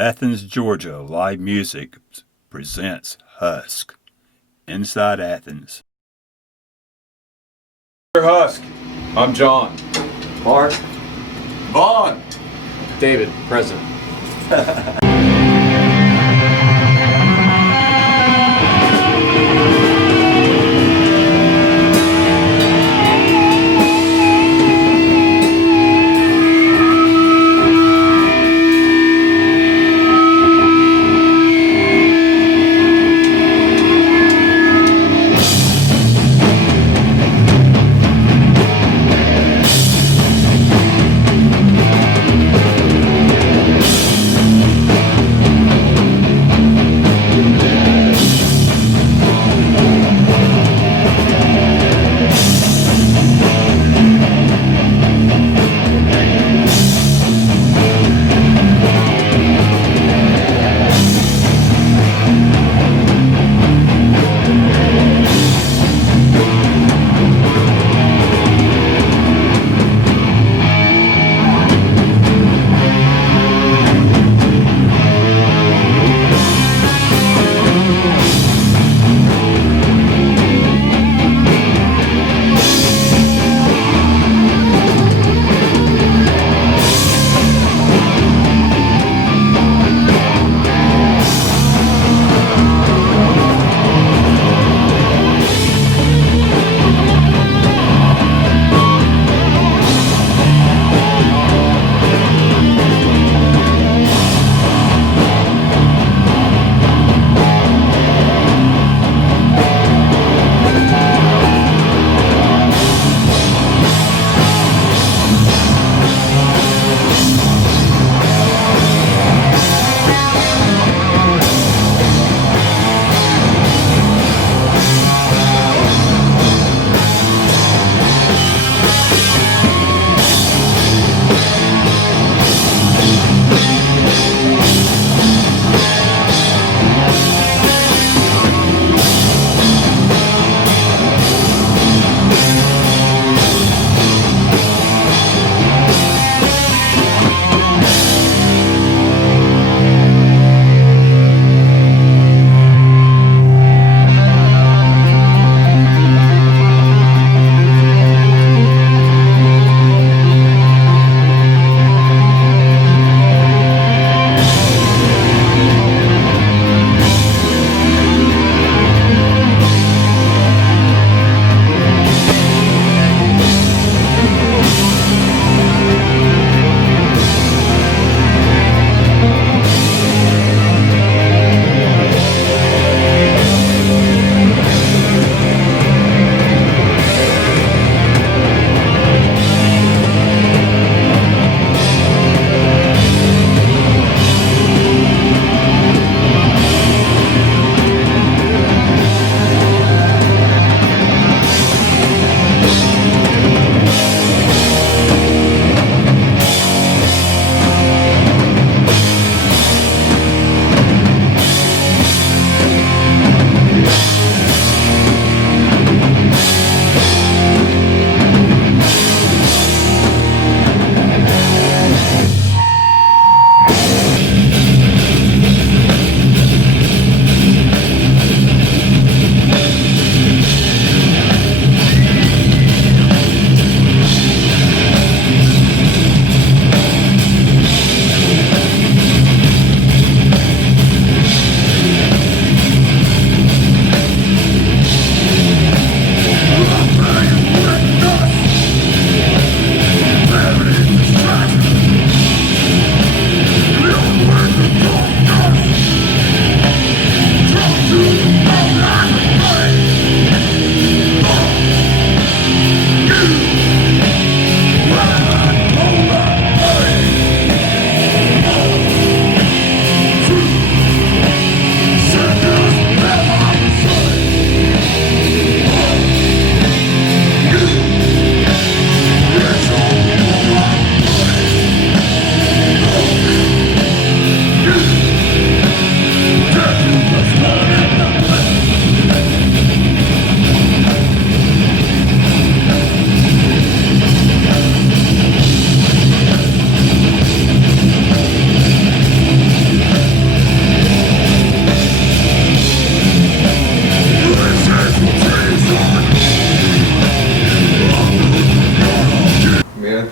Athens, Georgia Live Music presents HUSK, Inside Athens. HUSK. I'm John. Mark. Vaughn. David, present.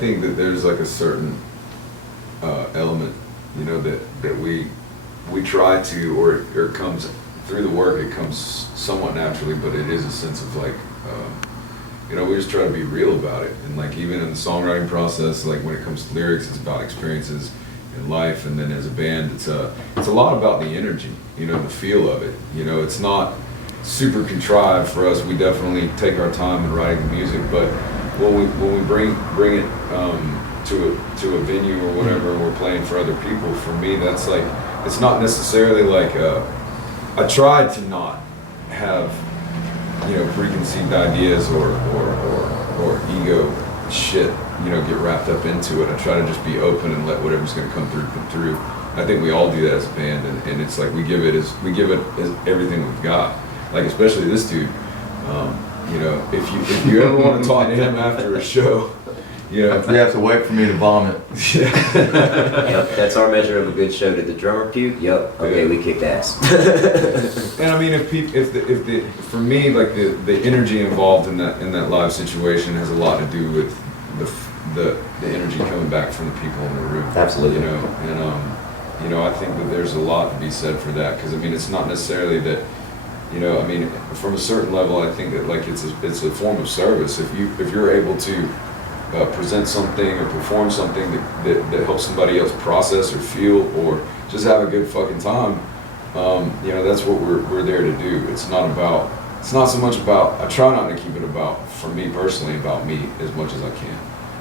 think that there's like a certain element, you know, that we try to, or it comes through the work. It comes somewhat naturally, but it is a sense of like, you know, we just try to be real about it. And like even in the songwriting process, like when it comes to lyrics, it's about experiences in life, and then as a band, it's a lot about the energy, you know, the feel of it. You know, it's not super contrived for us. We definitely take our time in writing the music, but when we bring it to a venue or whatever, and we're playing for other people, for me that's like, it's not necessarily like I try to not have, you know, preconceived ideas or ego shit, you know, get wrapped up into it. I try to just be open and let whatever's going to come through. I think we all do that as a band, and it's like we give it as everything we've got. Like especially this dude, you know, if you ever want to talk to him after a show, you know, You have to wait for me to vomit. Yep, that's our measure of a good show. Did the drummer puke? Yep. Okay, we kicked ass. and I mean, for me, like the energy involved in that live situation has a lot to do with the energy coming back from the people in the room. Absolutely. You know, and you know, I think that there's a lot to be said for that, because I mean, it's not necessarily that. You know, I mean, from a certain level, I think that like it's a form of service. If you're able to present something or perform something that helps somebody else process or feel or just have a good fucking time, you know, that's what we're there to do. It's not so much about, I try not to keep it about, for me personally, about me as much as I can.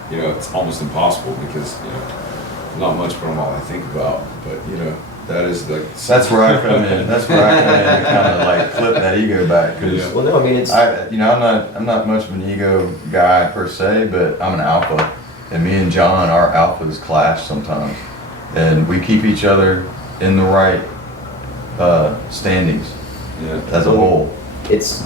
You know, it's almost impossible because, you know, not much from all I think about, but you know, that is like... That's where I come in. That's where I come in to kind of like flip that ego back. Cause Yeah. Well, no, I mean it's. you know, I'm not much of an ego guy per se, but I'm an alpha, and me and John, our alphas clash sometimes, and we keep each other in the right standings Yeah. as a whole. It's.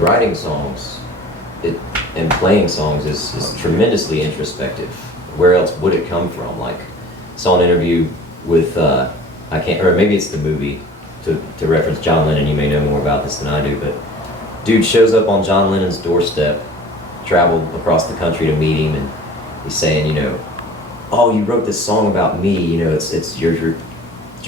Writing songs and playing songs is tremendously introspective. Where else would it come from? Like, saw an interview with I can't, or maybe it's the movie, to reference John Lennon. You may know more about this than I do, but dude shows up on John Lennon's doorstep, traveled across the country to meet him, and he's saying, you know, oh, you wrote this song about me. You know, it's you're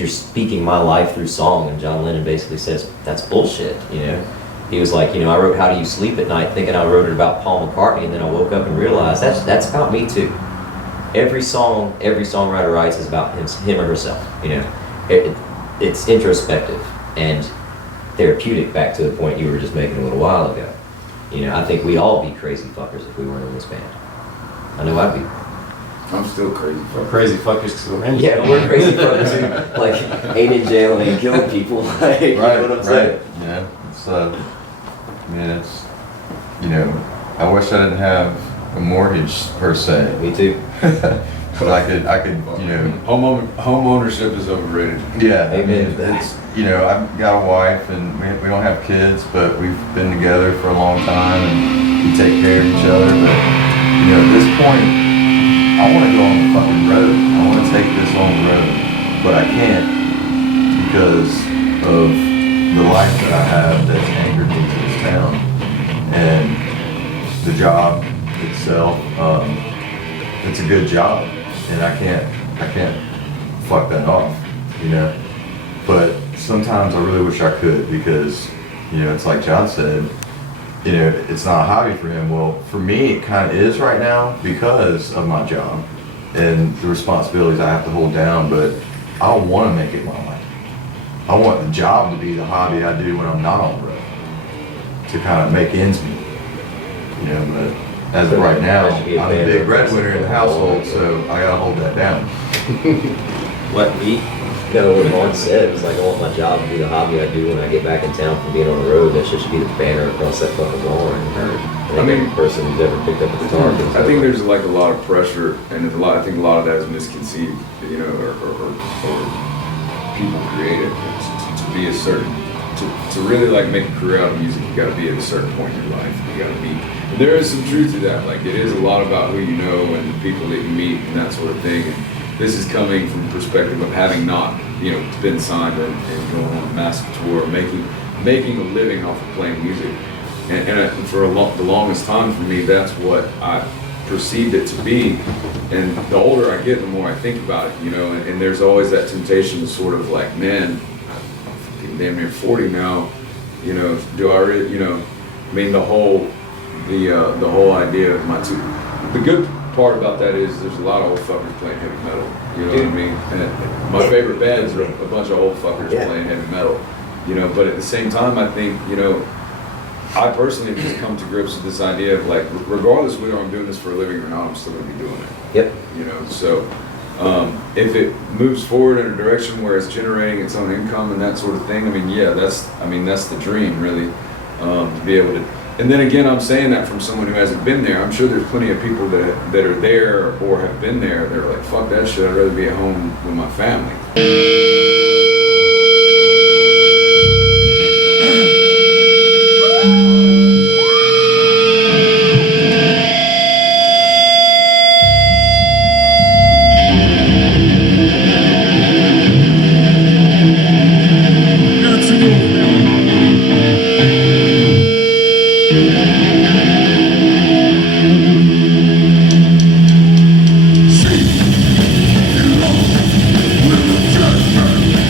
speaking my life through song. And John Lennon basically says that's bullshit. You know. He was like, you know, I wrote How Do You Sleep at Night thinking I wrote it about Paul McCartney, and then I woke up and realized that's about me too. Every song every songwriter writes is about him or herself, you know. It's introspective, and therapeutic, back to the point you were just making a little while ago. You know, I think we'd all be crazy fuckers if we weren't in this band. I know I'd be. I'm still crazy. We're crazy fuckers because we're in Yeah, we're crazy fuckers who like ain't in jail and ain't killing people. Like, you know what I'm saying? Yeah, it's I mean, it's, you know, I wish I didn't have a mortgage per se. Me too. But I could, you know. Home ownership is overrated. Yeah, I Amen mean, to that. it's, you know, I've got a wife and we don't have kids, but we've been together for a long time and we take care of each other. But, you know, at this point, I want to go on the fucking road. I want to take this on the road, but I can't because of the life that I have that's anchored me to this town and the job itself. It's a good job, and I can't fuck that off, you know. But sometimes I really wish I could because, you know, it's like John said, you know, it's not a hobby for him. Well, for me, it kind of is right now because of my job and the responsibilities I have to hold down, but I don't want to make it my life. I want the job to be the hobby I do when I'm not on the road to kind of make ends meet, you know, but as of right now, I'm a big breadwinner in the household, so I gotta hold that down. What me? No, what Vaughn said was like, I want my job to be the hobby I do when I get back in town from being on the road. That should be the banner across that fucking wall. I think every person who's ever picked up a guitar. I think there's like a lot of pressure, and I think a lot of that is misconceived, you know, or people created to be a certain, to really like make a career out of music. You got to be at a certain point in your life. You got to be. There is some truth to that. Like it is a lot about who you know and the people that you meet and that sort of thing. And this is coming from the perspective of having not, you know, been signed and going on a massive tour, making a living off of playing music. And for the longest time for me, that's what I perceived it to be. And the older I get, the more I think about it, you know. And there's always that temptation to sort of like, man, I'm damn near 40 now, you know. Do I really, you know? I mean, the whole idea of my two. The good part about that is there's a lot of old fuckers playing heavy metal. You know what I mean? And my favorite bands are a bunch of old fuckers playing heavy metal. You know, but at the same time, I think, you know, I personally have just come to grips with this idea of like, regardless whether I'm doing this for a living or not, I'm still going to be doing it. Yep. You know, so if it moves forward in a direction where it's generating its own income and that sort of thing, I mean, yeah, that's the dream, really, to be able to. And then again, I'm saying that from someone who hasn't been there. I'm sure there's plenty of people that are there or have been there. They're like, fuck that shit. I'd rather be at home with my family. With the judgment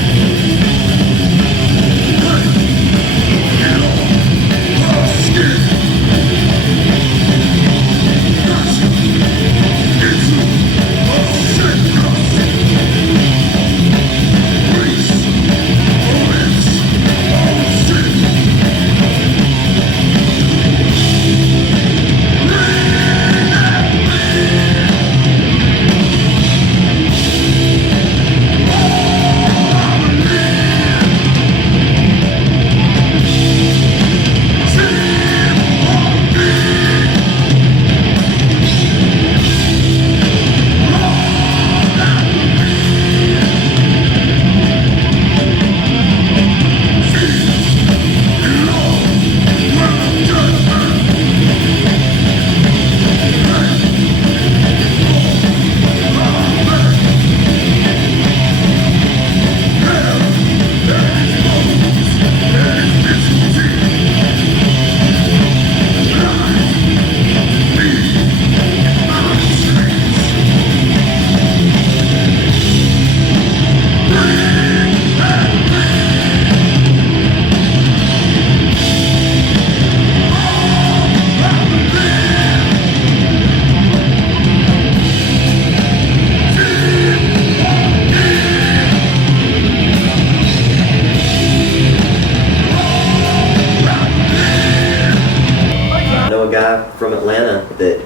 guy from Atlanta that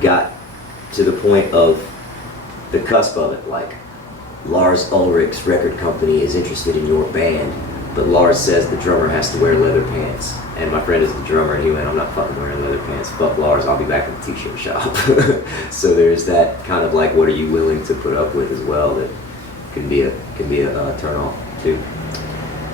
got to the point of the cusp of it, like Lars Ulrich's record company is interested in your band, but Lars says the drummer has to wear leather pants. And my friend is the drummer, and he went, I'm not fucking wearing leather pants. Fuck Lars, I'll be back in the t-shirt shop. So there's that kind of like, what are you willing to put up with as well, that can be a turn off too.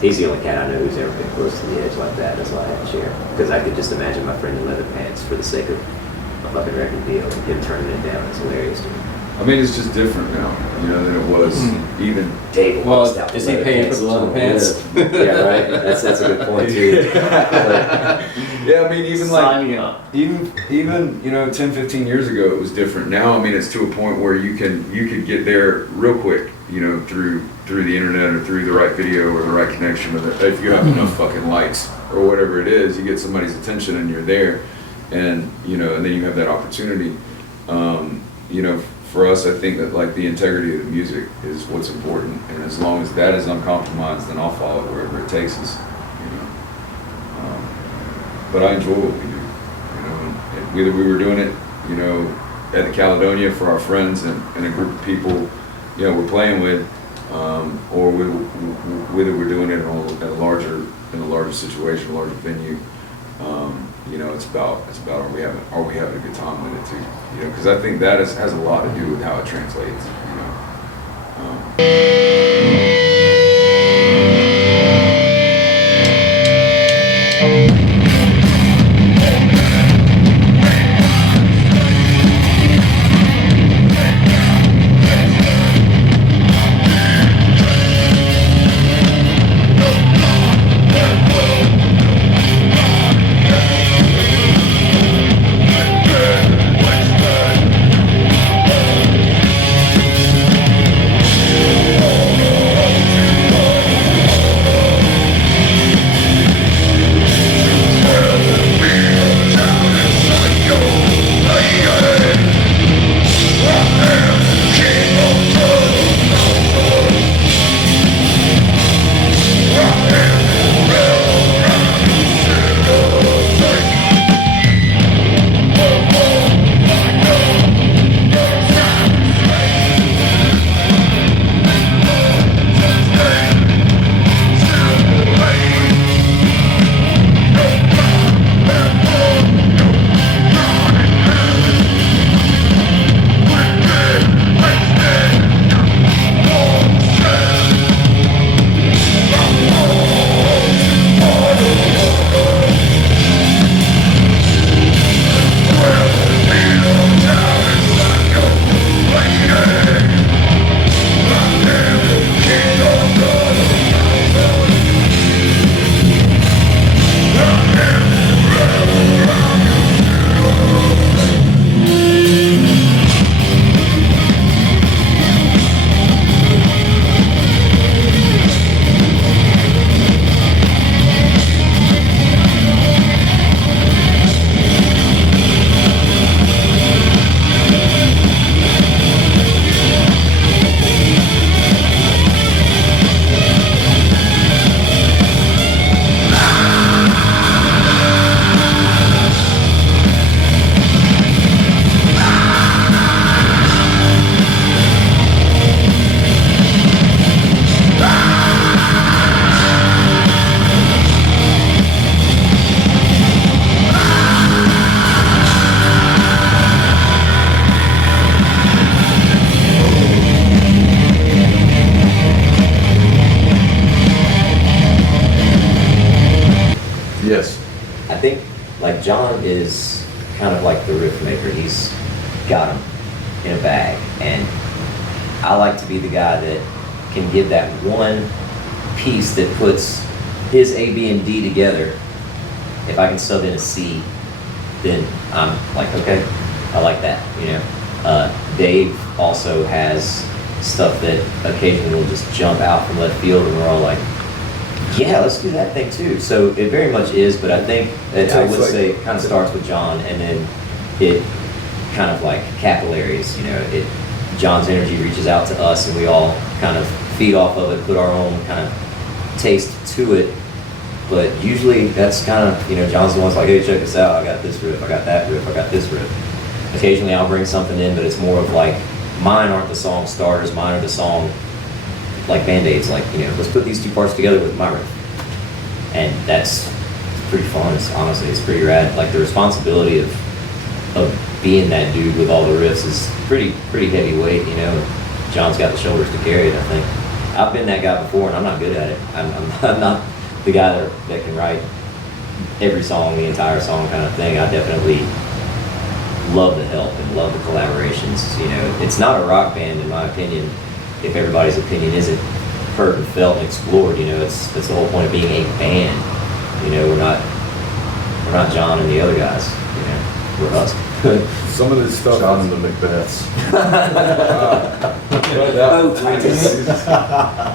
He's the only cat I know who's ever been close to the edge like that. That's why I had to share. Because I could just imagine my friend in leather pants for the sake of a fucking record deal and him turning it down. It's hilarious to me. I mean, it's just different now, you know, than it was even. Dave Well, walks out is with he leather paying pants for the leather on pants? lid. Yeah, right. That's a good point too. Yeah, I mean, even Sign me like, up. even, you know, 10, 15 years ago, it was different. Now, I mean, it's to a point where you could get there real quick, you know, through the internet or through the right video or the right connection with it. If you have enough fucking likes or whatever it is, you get somebody's attention and you're there, and you know, and then you have that opportunity. You know, for us, I think that like the integrity of the music is what's important, and as long as that is uncompromised, then I'll follow it wherever it takes us. You know, but I enjoy what we do. You know, and whether we were doing it, you know, at the Caledonia for our friends and a group of people, you know, we're playing with, or whether we're doing it in a larger situation, a larger venue. You know, it's about are we having a good time with it too? You know, because I think that has a lot to do with how it translates. You know. Yes. I think like John is kind of like the riff maker. He's got him in a bag, and I like to be the guy that can give that one piece that puts his A, B, and D together. If I can sub in a C, then I'm like, okay, I like that, you know. Dave also has stuff that occasionally will just jump out from left field, and we're all like, yeah, let's do that thing too. So it very much is, but I think that I would say it kind of starts with John, and then it kind of like capillaries, you know. John's energy reaches out to us, and we all kind of feed off of it, put our own kind of taste to it, But usually that's kind of, John's the one's like, hey, check this out. I got this riff, I got that riff, I got this riff. Occasionally I'll bring something in, but it's more of like, mine aren't the song starters, mine are the song, like Band-Aids, like, let's put these two parts together with my riff. And that's pretty fun, honestly, it's pretty rad. Like the responsibility of being that dude with all the riffs is pretty heavyweight, John's got the shoulders to carry it, I think. I've been that guy before and I'm not good at it. I'm not the guy that can write every song, the entire song kind of thing. I definitely love the help and love the collaborations. It's not a rock band in my opinion if everybody's opinion isn't heard and felt and explored. That's the whole point of being a band. We're not John and the other guys. We're HUSK. Some of this stuff. John and the Macbeths.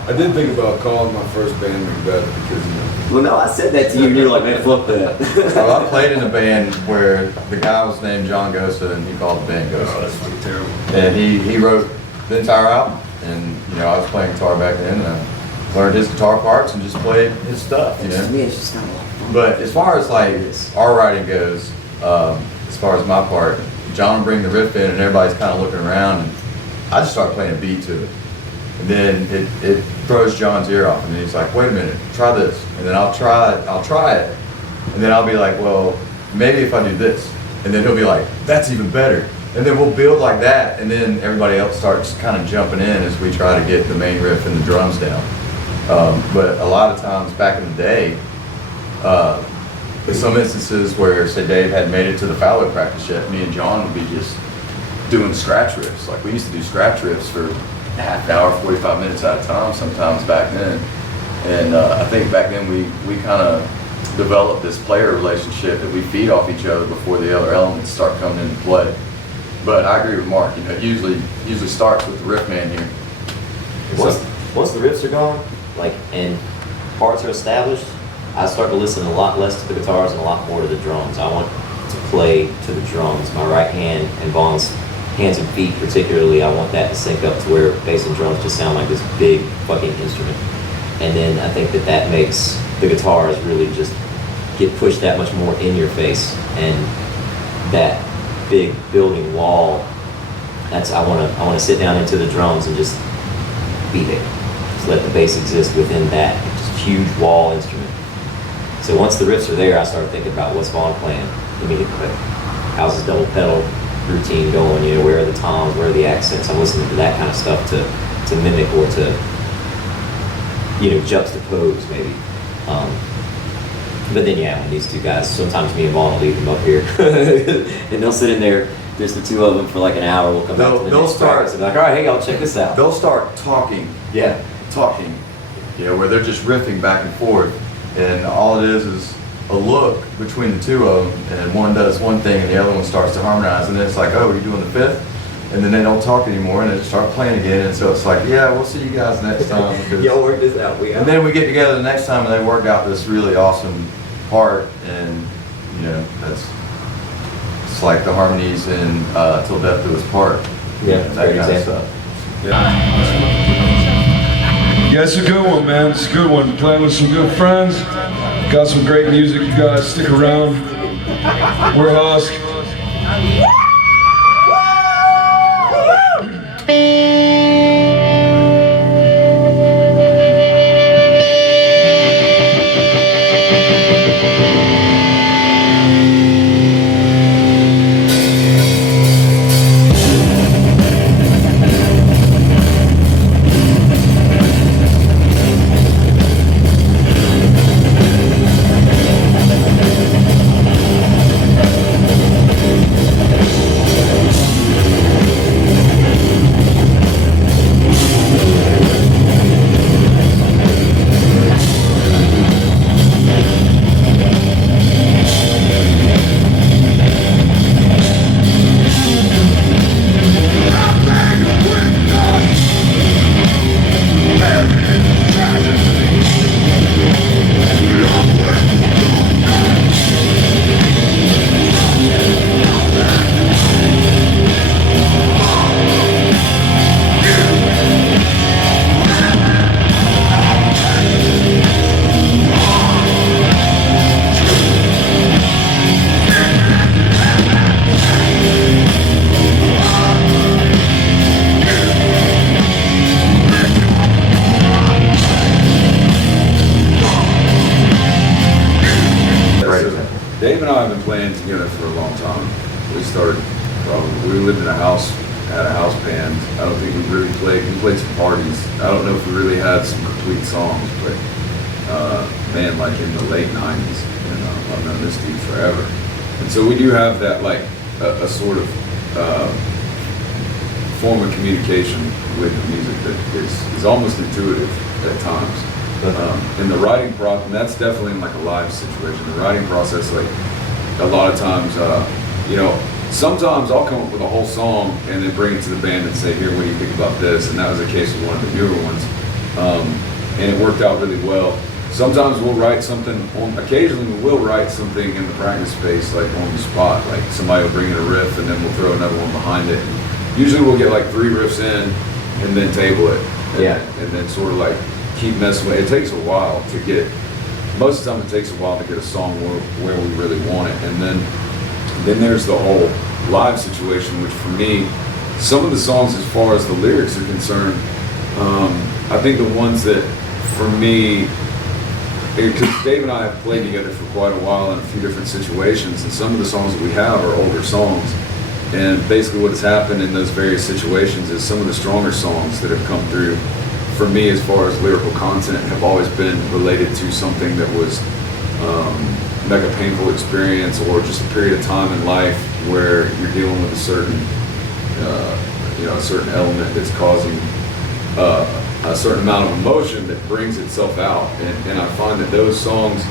I did think about calling my first band Macbeth because Well, no, I said that to you and you were like, man, fuck that. Well, I played in a band where the guy was named John Gosa and he called the band oh, Gosa. that's fucking terrible. And he wrote the entire album. And I was playing guitar back then and I learned his guitar parts and just played his stuff, To me, it's just not a lot of fun. But as far as like our writing goes, as far as my part, John would bring the riff in and everybody's kind of looking around and I just start playing a beat to it. And then it throws John's ear off and then he's like, wait a minute, try this. And then I'll try it. And then I'll be like, well, maybe if I do this. And then he'll be like, that's even better. And then we'll build like that and then everybody else starts kind of jumping in as we try to get the main riff and the drums down. But a lot of times back in the day, in some instances where, say, Dave had made it to the Fowler practice yet, me and John would be just doing scratch riffs. Like we used to do scratch riffs for half an hour, 45 minutes at a time sometimes back then. And I think back then we kind of developed this player relationship that we feed off each other before the other elements start coming into play. But I agree with Mark, it usually starts with the riff man here. Once the riffs are gone, and parts are established, I start to listen a lot less to the guitars and a lot more to the drums. I want to play to the drums. My right hand and Vaughn's hands and feet particularly, I want that to sync up to where bass and drums just sound like this big fucking instrument. And then I think that makes the guitars really just get pushed that much more in your face. And that big building wall, I want to sit down into the drums and just be there. Just let the bass exist within that just huge wall instrument. So once the riffs are there, I start thinking about what's Vaughn playing immediately. How's his double pedal routine going? Where are the toms? Where are the accents? I'm listening to that kind of stuff to mimic or to juxtapose maybe. But then when these two guys, sometimes me and Vaughn will leave them up here, and they'll sit in there. There's the two of them for like an hour. We'll come back to the next practice and be like, all right, hey y'all, check this out. They'll start talking, where they're just riffing back and forth. And all it is a look between the two of them, and one does one thing and the other one starts to harmonize, and then it's like, oh, are you doing the fifth? And then they don't talk anymore, and they just start playing again, and so it's like, yeah, we'll see you guys next time. Y'all work this out. And then we get together the next time, and they work out this really awesome part, and it's like the harmonies in Till Death Do Us Part. Yeah, that kind of stuff. Yeah, it's a good one, man. It's a good one. Playing with some good friends. Got some great music. You guys stick around. We're HUSK. great so example. Dave and I have been playing together for a long time. We started we lived in a house, had a house band. I don't think we really played. We played some parties. I don't know if we really had some complete songs, but man, like in the late '90s, and I've known this dude forever. And so we do have that like a sort of form of communication with the music that is almost intuitive at times. In the writing process, and that's definitely in like a live situation. The writing process, like a lot of times, you know, sometimes I'll come up with a whole song and then bring it to the band and say, here, what do you think about this? And that was the case with one of the newer ones. And it worked out really well. Sometimes we'll write something, occasionally we will write something in the practice space, like on the spot, like somebody will bring in a riff and then we'll throw another one behind it. Usually we'll get like 3 riffs in and then table it. And then sort of like keep messing with it. It takes a while to get, most of the time it takes a while to get a song where we really want it. And then there's the whole live situation, which for me, some of the songs as far as the lyrics are concerned, I think the ones that for me, because Dave and I have played together for quite a while in a few different situations, and some of the songs that we have are older songs. And basically what has happened in those various situations is some of the stronger songs that have come through, for me as far as lyrical content, have always been related to something that was like a painful experience or just a period of time in life where you're dealing with a certain, a certain element that's causing a certain amount of emotion that brings itself out, and I find that those songs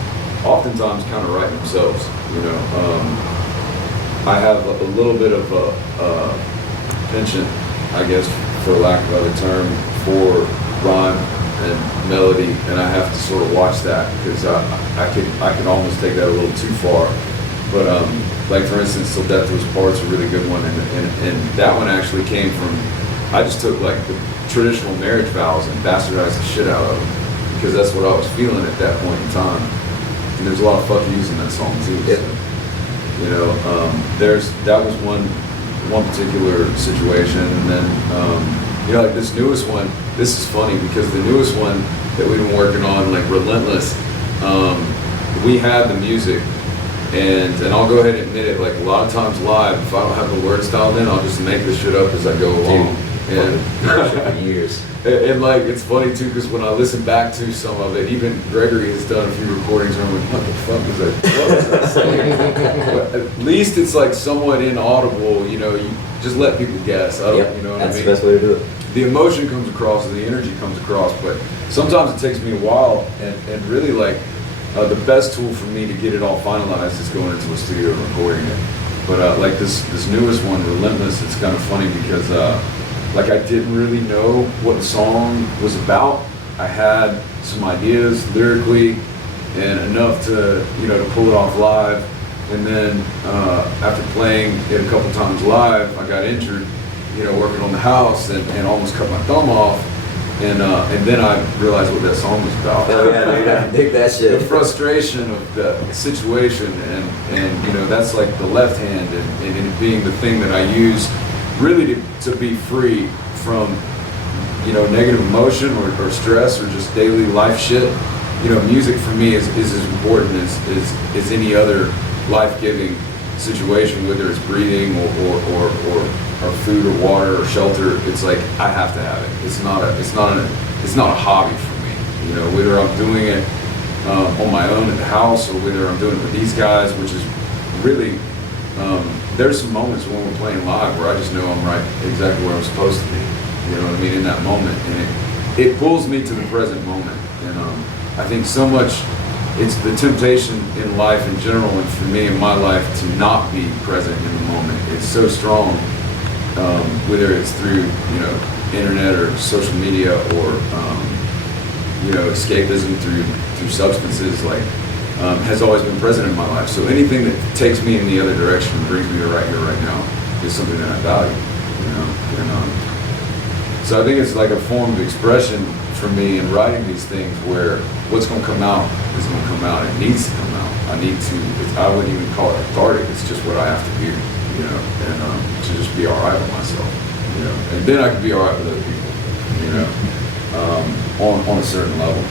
oftentimes kind of write themselves. I have a little bit of a penchant, I guess, for lack of a better term, for rhyme and melody, and I have to sort of watch that because I can almost take that a little too far. But like for instance, "Till Death Do Us Part's" a really good one, and that one actually came from, I just took like the traditional marriage vows and bastardized the shit out of them because that's what I was feeling at that point in time. And there's a lot of fuck yous in that song too. Yep. So, that was one particular situation, and then like this newest one. This is funny because the newest one that we've been working on, like "Relentless," we had the music, and I'll go ahead and admit it. Like a lot of times live, if I don't have the words dialed in, I'll just make this shit up as I go along. And for years. And like it's funny too because when I listen back to some of it, even Gregory has done a few recordings where I'm like, what the fuck is that? What was that saying? But at least it's like somewhat inaudible. You just let people guess. I don't, Yep, you know what that's I mean? the best way to do it. The emotion comes across, the energy comes across, but sometimes it takes me a while, and really like the best tool for me to get it all finalized is going into a studio and recording it. But like this newest one, "Relentless," it's kind of funny because like I didn't really know what the song was about. I had some ideas lyrically and enough to to pull it off live, and then after playing it a couple times live, I got injured, working on the house and almost cut my thumb off, and then I realized what that song was about. Oh yeah, dude, I can dig that shit. The frustration of the situation, and that's like the left hand, and it being the thing that I use really to be free from negative emotion or stress or just daily life shit. Music for me is as important as any other life-giving situation, whether it's breathing or food or water or shelter. It's like I have to have it. It's not a hobby for me. Whether I'm doing it on my own at the house or whether I'm doing it with these guys, which is really there's some moments when we're playing live where I just know I'm right exactly where I'm supposed to be. You know what I mean, in that moment, and it pulls me to the present moment. And I think so much it's the temptation in life in general, and for me in my life, to not be present in the moment. It's so strong, whether it's through internet or social media or escapism through substances, like has always been present in my life. So anything that takes me in the other direction and brings me to right here, right now, is something that I value. So I think it's like a form of expression for me in writing these things, where what's going to come out is going to come out. It needs to come out. I wouldn't even call it cathartic. It's just what I have to do, and to just be all right with myself, and then I can be all right with other people, on a certain level.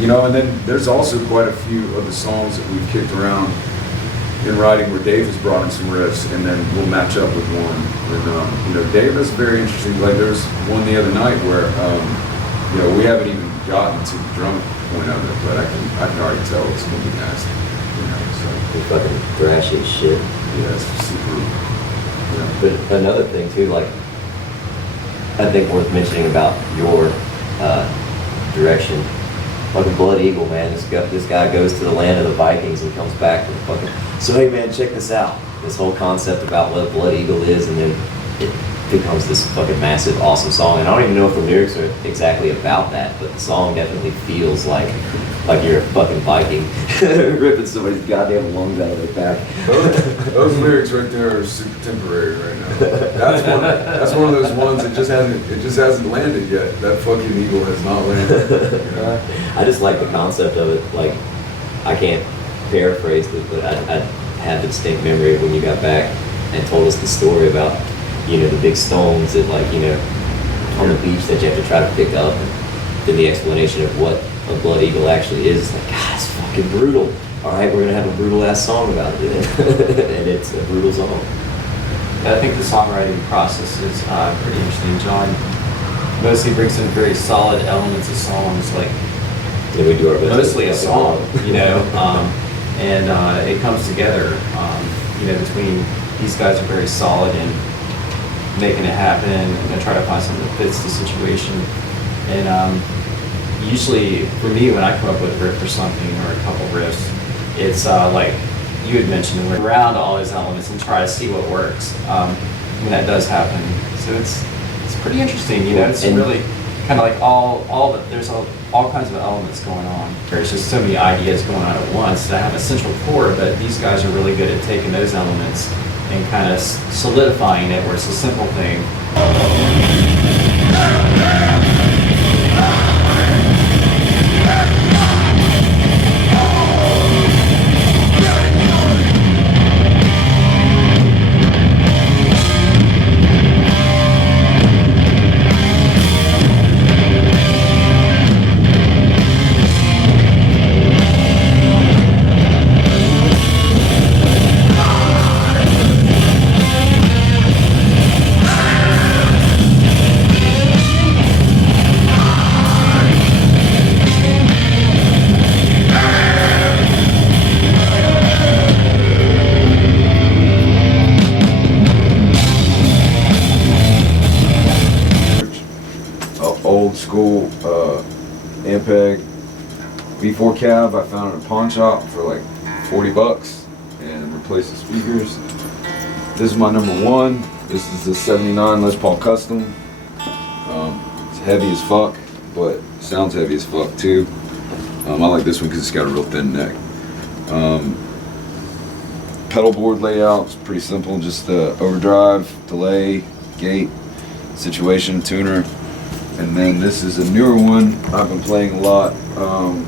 You know, and then there's also quite a few of the songs that we've kicked around in writing where Dave has brought in some riffs, and then we'll match up with one. And you know, Dave is very interesting. Like there's one the other night where you know, we haven't even gotten to the drum point of it, but I can already tell it's gonna be nasty. You know, so You fucking thrashy as shit. yeah, it's super. You know, But another thing too, like, I think worth mentioning about your direction. Fucking Blood Eagle, man. This guy goes to the land of the Vikings and comes back with fucking. So hey, man, check this out. This whole concept about what Blood Eagle is, and then it becomes this fucking massive, awesome song. And I don't even know if the lyrics are exactly about that, but the song definitely feels like you're a fucking Viking ripping somebody's goddamn lungs out of their back. those lyrics right there are super temporary right now. That's one of those ones that just hasn't landed yet. That fucking eagle has not landed. You know? I just like the concept of it. Like, I can't paraphrase it, but I have the distinct memory of when you got back and told us the story about, you know, the big stones that, like, you know, on the beach that you have to try to pick up, and then the explanation of what a blood eagle actually is. It's like, God, it's fucking brutal. All right, we're gonna have a brutal ass song about it, and it's a brutal song. I think the songwriting process is pretty interesting. John mostly brings in very solid elements of songs, like Then we do our best. mostly a song, you know, and it comes together, you know, between these guys are very solid in making it happen and try to find something that fits the situation. And usually for me, when I come up with a riff or something or a couple riffs, it's like you had mentioned, we're around all those elements and try to see what works when that does happen. So it's pretty interesting, you know. It's And- really kind of like there's all kinds of elements going on. There's just so many ideas going on at once that have a central core, but these guys are really good at taking those elements and kind of solidifying it where it's a simple thing. Old school Ampeg V4 cab I found at a pawn shop for like $40 and replaced the speakers. This is my number one. This is the 79 Les Paul Custom. It's heavy as fuck, but sounds heavy as fuck too. I like this one because it's got a real thin neck. Pedal board layout is pretty simple, just overdrive, delay, gate, situation, tuner. And then this is a newer one I've been playing a lot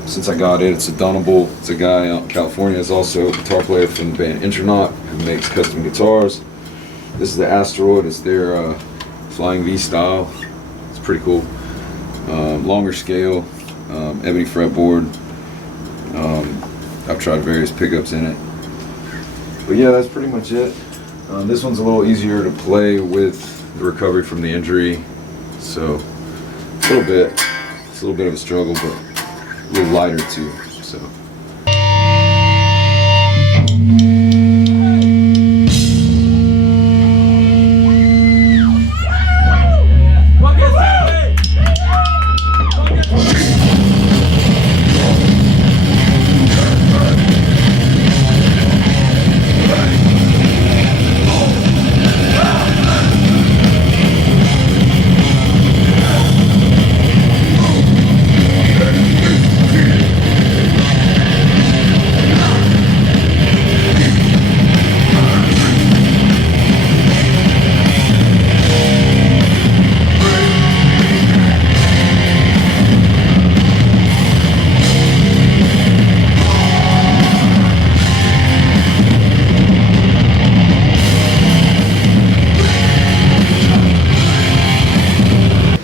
since I got it. It's a Dunnable. It's a guy out in California. He's also a guitar player from the band Intronaut who makes custom guitars. This is the Asteroid. It's their Flying V style. It's pretty cool. Longer scale, ebony fretboard. I've tried various pickups in it. But yeah, that's pretty much it. This one's a little easier to play with the recovery from the injury. So a little bit. It's a little bit of a struggle, but a little lighter too. So.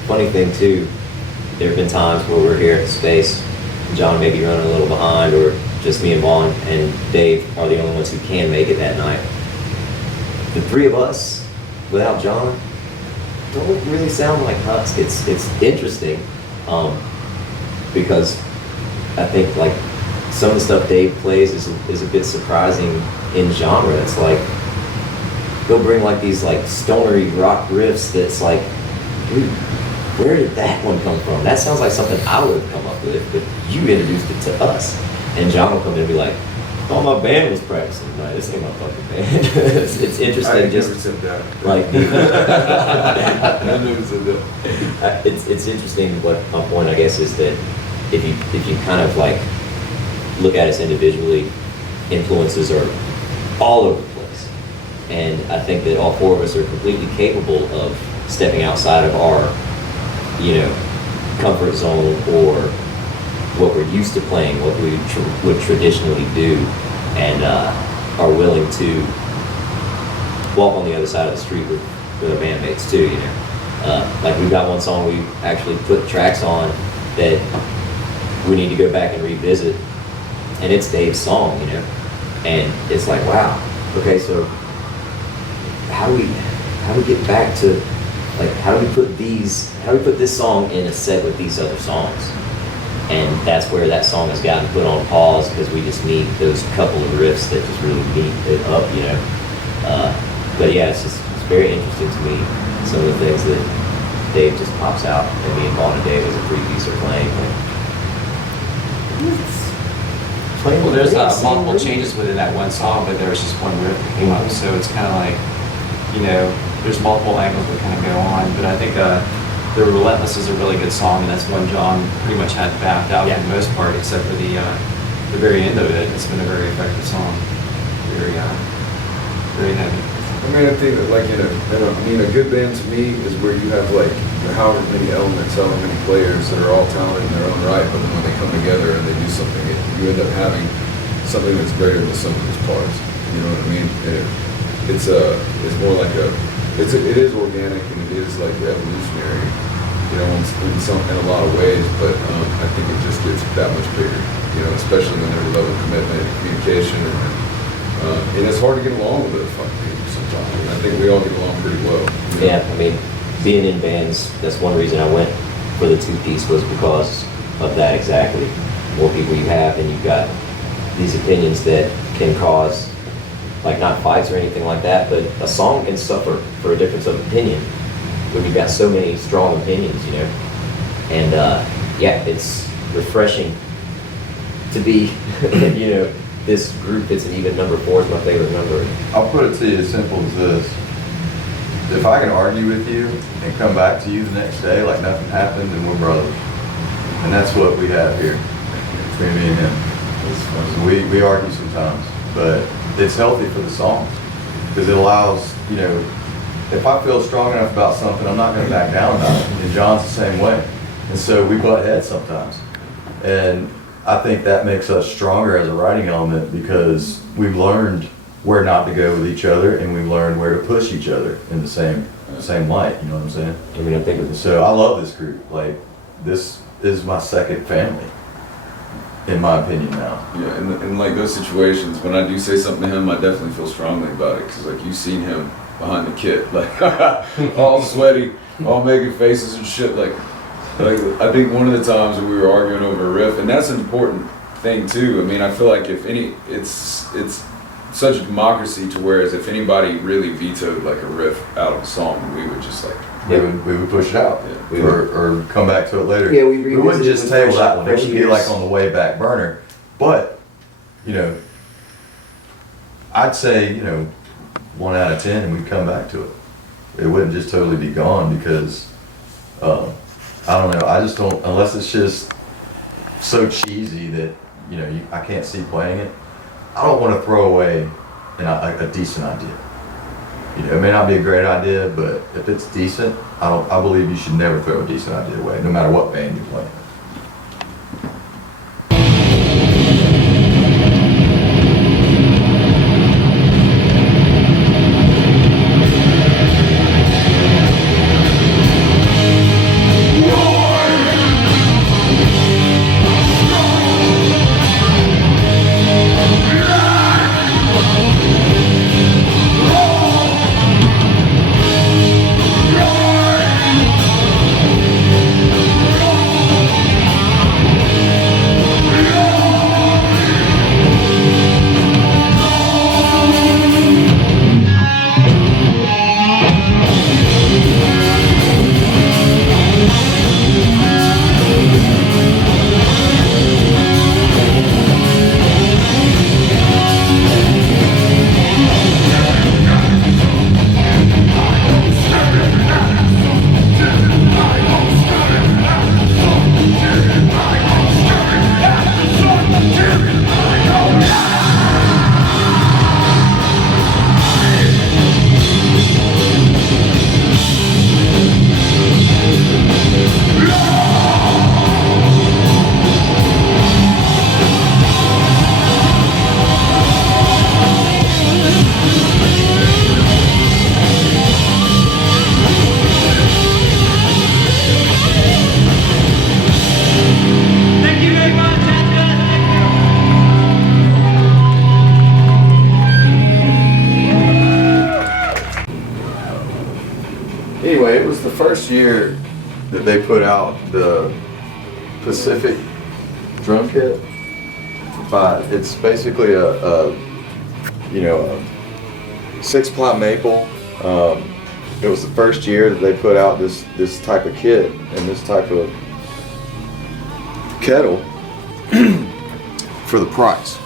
Funny thing too, there have been times where we're here at Space John may be running a little behind, or just me and Vaughn and Dave are the only ones who can make it that night. The three of us, without John, don't really sound like Husk. It's interesting, because I think like some of the stuff Dave plays is a bit surprising in genre. It's like he'll bring like these like stonery rock riffs that's like, dude, where did that one come from? That sounds like something I would have come up with, but you introduced it to us. And John will come in and be like, oh, my band was practicing tonight. This ain't my fucking band. it's interesting. I just never said that. like I never said that. it's interesting. What my point, I guess, is that if you kind of like look at us individually, influences are all over the place, and I think that all four of us are completely capable of stepping outside of our, comfort zone or what we're used to playing, what we would traditionally do, and are willing to walk on the other side of the street with our bandmates too. Like we've got one song we actually put tracks on that we need to go back and revisit, and it's Dave's song, and it's like, wow, okay, so how do we get back to, like, how do we put this song in a set with these other songs? And that's where that song has gotten put on pause, because we just need those couple of riffs that just really meet it up, But yeah, it's very interesting to me, some of the things that Dave just pops out, and me and Vaughn and Dave as a three-piece are playing. Well, there's multiple changes within that one song, but there was just one riff that came up, so it's kind of like, there's multiple angles that kind of go on. But I think The Relentless is a really good song, and that's one John pretty much had backed out for the most part, except for the very end of it. It's been a very effective song, very heavy. I mean, I think that like a good band to me is where you have like however many elements, however many players that are all talented in their own right, but then when they come together and they do something, you end up having something that's greater than the sum of its parts. You know what I mean? It's more like it is organic and it is like evolutionary, in a lot of ways, but I think it just gets that much bigger, especially when there's a level of commitment and communication, and it's hard to get along with those fucking people sometimes. I think we all get along pretty well. Yeah, I mean, being in bands, that's one reason I went for the two-piece, was because of that exactly. The more people you have, and you've got these opinions that can cause, like, not fights or anything like that, but a song can suffer for a difference of opinion when you've got so many strong opinions, And yeah, it's refreshing to be, this group. It's an even number. 4 is my favorite number. I'll put it to you as simple as this. If I can argue with you and come back to you the next day like nothing happened, then we're brothers. And that's what we have here between me and him. We argue sometimes, but it's healthy for the songs, because it allows, if I feel strong enough about something, I'm not going to back down about it. And John's the same way. And so we butt heads sometimes. And I think that makes us stronger as a writing element, because we've learned where not to go with each other, and we've learned where to push each other in the same light. You know what I'm saying? I mean, I think so. I love this group. Like, this is my second family, in my opinion now. Yeah, and like those situations, when I do say something to him, I definitely feel strongly about it, because like you've seen him behind the kit, like all sweaty, all making faces and shit. Like I think one of the times when we were arguing over a riff, and that's an important thing too. I mean, I feel like it's such a democracy to whereas if anybody really vetoed like a riff out of a song, we would just like we would push it out, or come back to it later. Yeah, we wouldn't just table that one. It fresh would be ears. like on the way back burner. But I'd say 1 out of 10, and we'd come back to it. It wouldn't just totally be gone, because I don't know. I just don't, unless it's just so cheesy that I can't see playing it. I don't want to throw away a decent idea. It may not be a great idea, but if it's decent, I believe you should never throw a decent idea away, no matter what band you're playing. first year that they put out the Pacific drum kit. But it's basically a 6-ply maple. It was the first year that they put out this type of kit and this type of kettle for the price.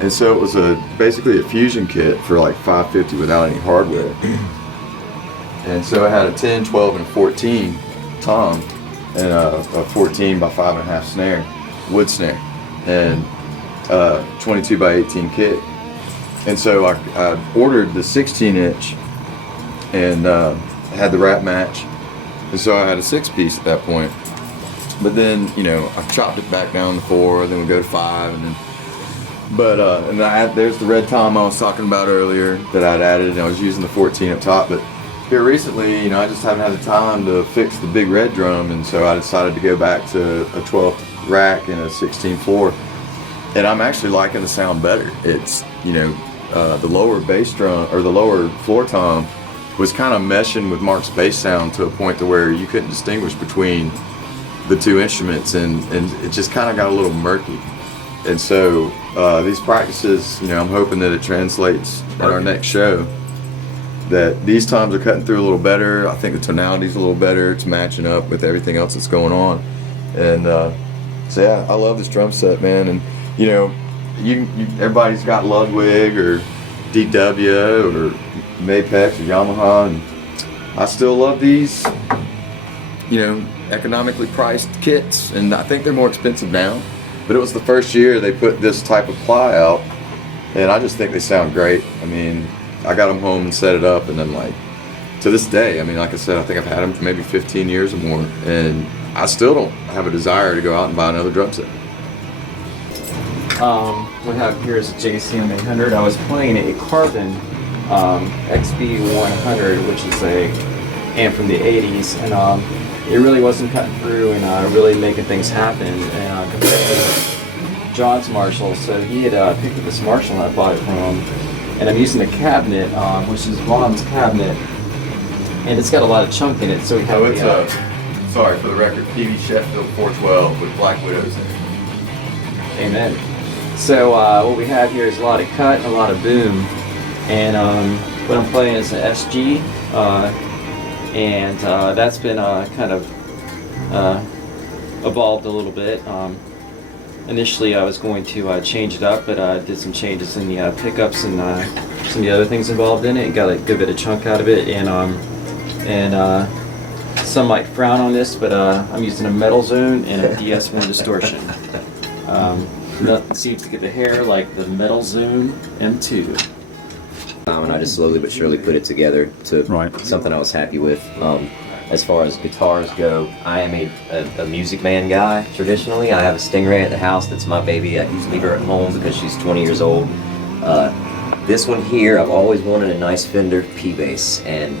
And so it was basically a fusion kit for like $550 without any hardware. And so it had a 10, 12, and 14 tom and a 14 by 5.5 snare, wood snare, and 22 by 18 kit. And so I ordered the 16-inch and had the wrap match. And so I had a 6-piece at that point. But then, I chopped it back down to 4, then we go to 5, and then. But there's the red tom I was talking about earlier that I'd added, and I was using the 14 up top. But here recently, I just haven't had the time to fix the big red drum, and so I decided to go back to a 12 rack and a 16-4. And I'm actually liking the sound better. It's, the lower bass drum, or the lower floor tom, was kind of meshing with Mark's bass sound to a point to where you couldn't distinguish between the two instruments, and it just kind of got a little murky. And so these practices, I'm hoping that it translates at our next show, that these toms are cutting through a little better. I think the tonality's a little better. It's matching up with everything else that's going on. And so yeah, I love this drum set, man. And everybody's got Ludwig or DW or Mapex or Yamaha, and I still love these, economically priced kits, and I think they're more expensive now. But it was the first year they put this type of ply out, and I just think they sound great. I mean, I got them home and set it up, and then to this day, like I said, I think I've had them for maybe 15 years or more, and I still don't have a desire to go out and buy another drum set. We have here is a JCM 800. I was playing a Carbon XB 100, which is a amp from the 80s, and it really wasn't cutting through and really making things happen. And compared to John's Marshall, so he had picked up this Marshall and I bought it from him, and I'm using the cabinet, which is Vaughn's cabinet, and it's got a lot of chunk in it. So we have. Oh, it's sorry for the record, PV Sheffield 412 with Black Widows in it. Amen. So what we have here is a lot of cut and a lot of boom, and what I'm playing is an SG, and that's been kind of evolved a little bit. Initially I was going to change it up, but I did some changes in the pickups and some of the other things involved in it, and got a good bit of chunk out of it, and some might frown on this, but I'm using a metal zone and a DS1 distortion. Nothing seems to get the hair like the Metal Zoom M2. And I just slowly but surely put it together to something I was happy with. As far as guitars go, I am a Music Man guy. Traditionally, I have a Stingray at the house. That's my baby. I usually leave her at home because she's 20 years old. This one here, I've always wanted a nice Fender P bass, and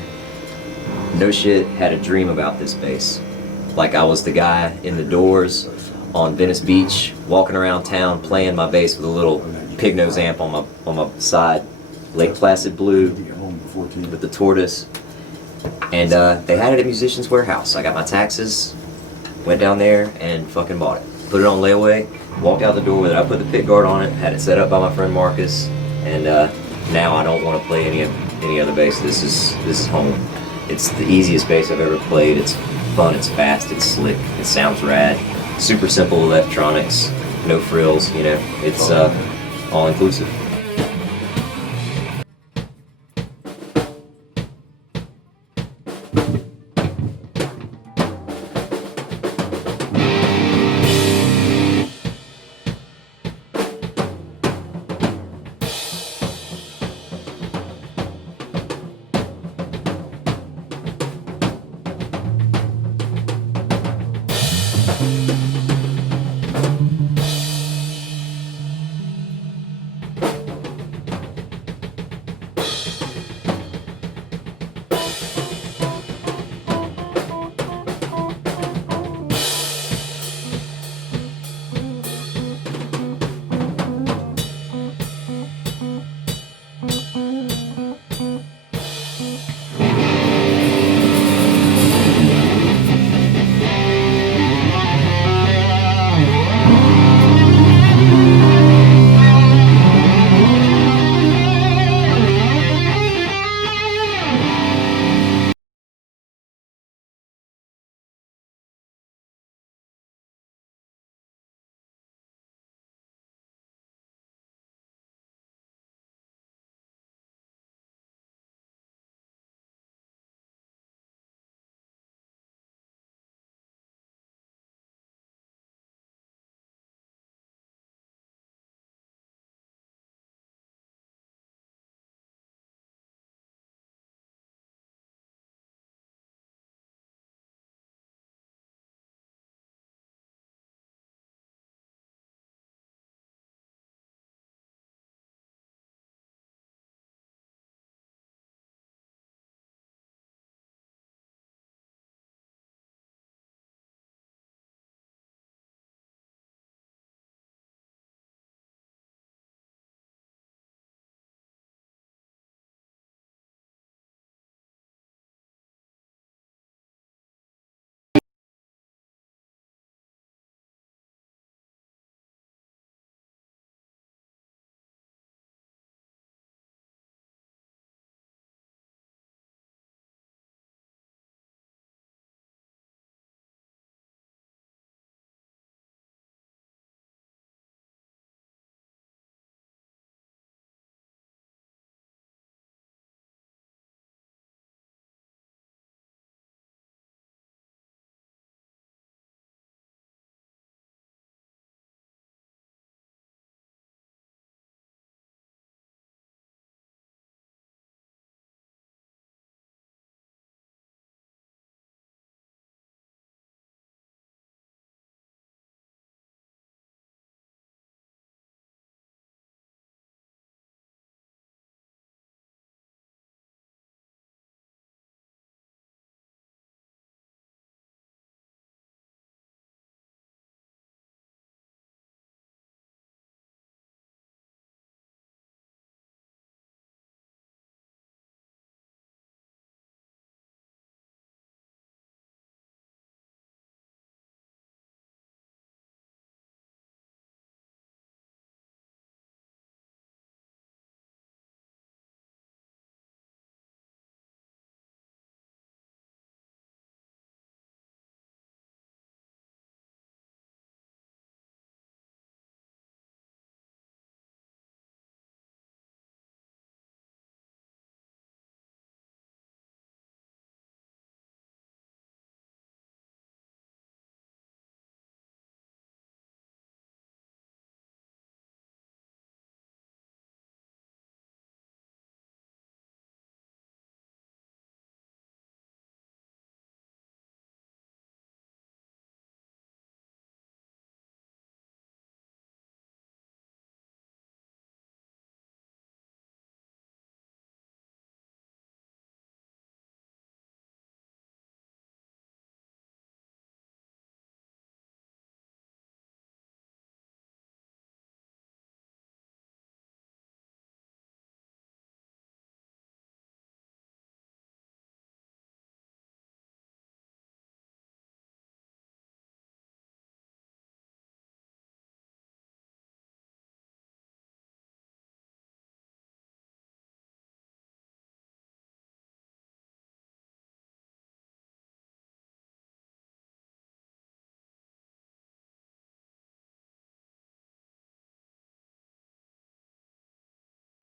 no shit, had a dream about this bass. Like I was the guy in the Doors on Venice Beach, walking around town playing my bass with a little pig nose amp on my side, Lake Placid blue with the tortoise, and they had it at Musician's Warehouse. I got my taxes, went down there and fucking bought it, put it on layaway, walked out the door with it. I put the pick guard on it, had it set up by my friend Marcus, and now I don't want to play any other bass. This is home. It's the easiest bass I've ever played. It's fun, it's fast, it's slick, it sounds rad. Super simple electronics, no frills, it's all inclusive.